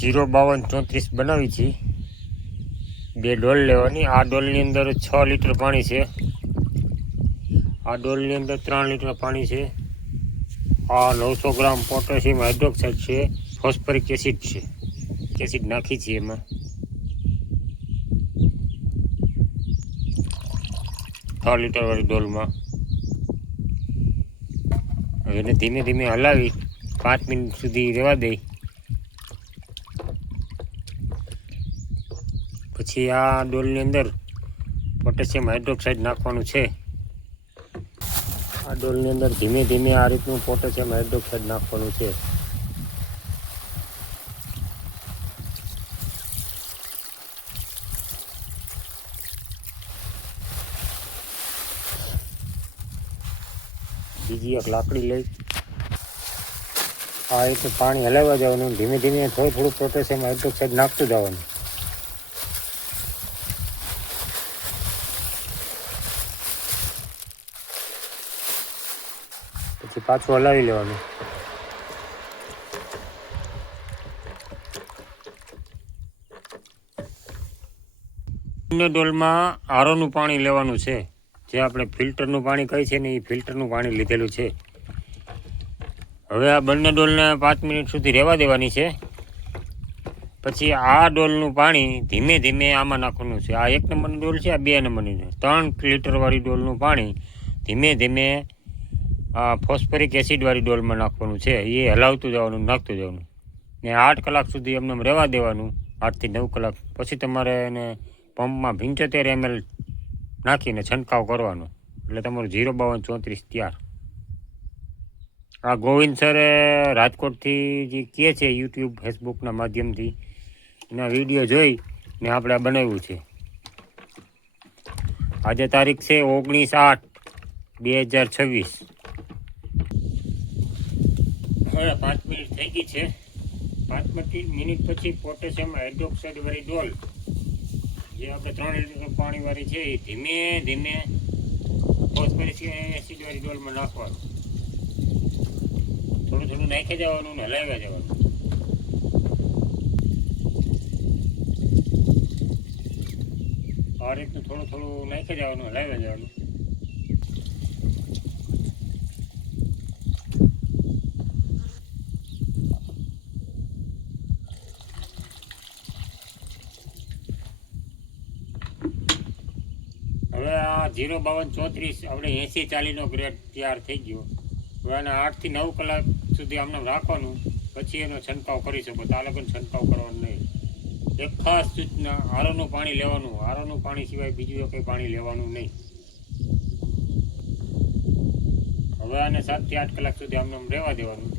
05234 બનાવી છે। બે ડોલ લેવાની। આ ડોલની અંદર 6 લીટર પાણી છે। આ ડોલની અંદર 3 લીટર પાણી છે। આ 900 ગ્રામ પોટેશિયમ હાઇડ્રોક્સાઇડ છે। ફોસ્ફરિક એસિડ છે। એસિડ નાખી છે એમાં 6 લીટર વાળી ડોલમાં। એને ધીમે ધીમે હલાવી 5 મિનિટ સુધી રહેવા દઈ। પછી આ ડોલની અંદર પોટેશિયમ હાઇડ્રોક્સાઇડ નાખવાનું છે। આ ડોલની અંદર ધીમે ધીમે આ રીતનું પોટેશિયમ હાઇડ્રોક્સાઇડ નાખવાનું છે। બીજી એક લાકડી લઈ આ રીતે પાણી હલાવવા જવાનું। ધીમે ધીમે થોડું થોડું પોટેશિયમ હાઇડ્રોક્સાઇડ નાખતું જવાનું। પછી પાછું હલાવી લેવાનું। બંને ડોલમાં આરોનું પાણી લેવાનું છે। જે આપણે ફિલ્ટરનું પાણી કહે છે ને એ ફિલ્ટરનું પાણી લીધેલું છે। હવે આ બંને ડોલને 5 મિનિટ સુધી રહેવા દેવાની છે। પછી આ ડોલનું પાણી ધીમે ધીમે આમાં નાખવાનું છે। આ 1 નંબરની ડોલ છે, આ 2 નંબરની છે। 3 લીટરવાળી ડોલનું પાણી ધીમે ધીમે આ ફોસ્ફરિક એસિડવાળી ડોલમાં નાખવાનું છે। એ હલાવતું જવાનું, નાખતું જવાનું ને 8 કલાક સુધી એમને રહેવા દેવાનું। 8 થી 9 કલાક પછી તમારે એને પંપમાં 75 ml નાખીને છંટકાવ કરવાનો। એટલે તમારું 05234 તૈયાર। આ ગોવિંદ સરે રાજકોટથી જે કહે છે યુટ્યુબ ફેસબુકના માધ્યમથી એના વિડીયો જોઈ ને આપણે આ બનાવ્યું છે। આજે તારીખ છે 19/8/2026। હવે 5 મિનિટ થઈ ગઈ છે। 5 મિનિટ પછી પોટેશિયમ હાઇડ્રોક્સાઇડ વાળી ડોલ જે આપણે 3 લીટર પાણી વાળી છે એ ધીમે ધીમે ફોસ્ફરિક એસિડ વાળી ડોલમાં નાખવાનું। થોડું થોડું નાખી જવાનું ને હલાવ્યા જવાનું। આ રીતનું થોડું થોડું નાખી જવાનું, હલાવ્યા જવાનું। હવે આ 05234 આપણે 80-40નો ગ્રેડ તૈયાર થઈ ગયો। હવે આને 8 થી 9 કલાક સુધી આમને રાખવાનું। પછી એનો છંટકાવ કરી શકો। તાલકનો છંટકાવ કરવાનો નહીં। એક ખાસ સૂચના, આરોનું પાણી લેવાનું। આરોનું પાણી સિવાય બીજું કંઈ પાણી લેવાનું નહીં। હવે આને 7 થી 8 કલાક સુધી આમને રહેવા દેવાનું।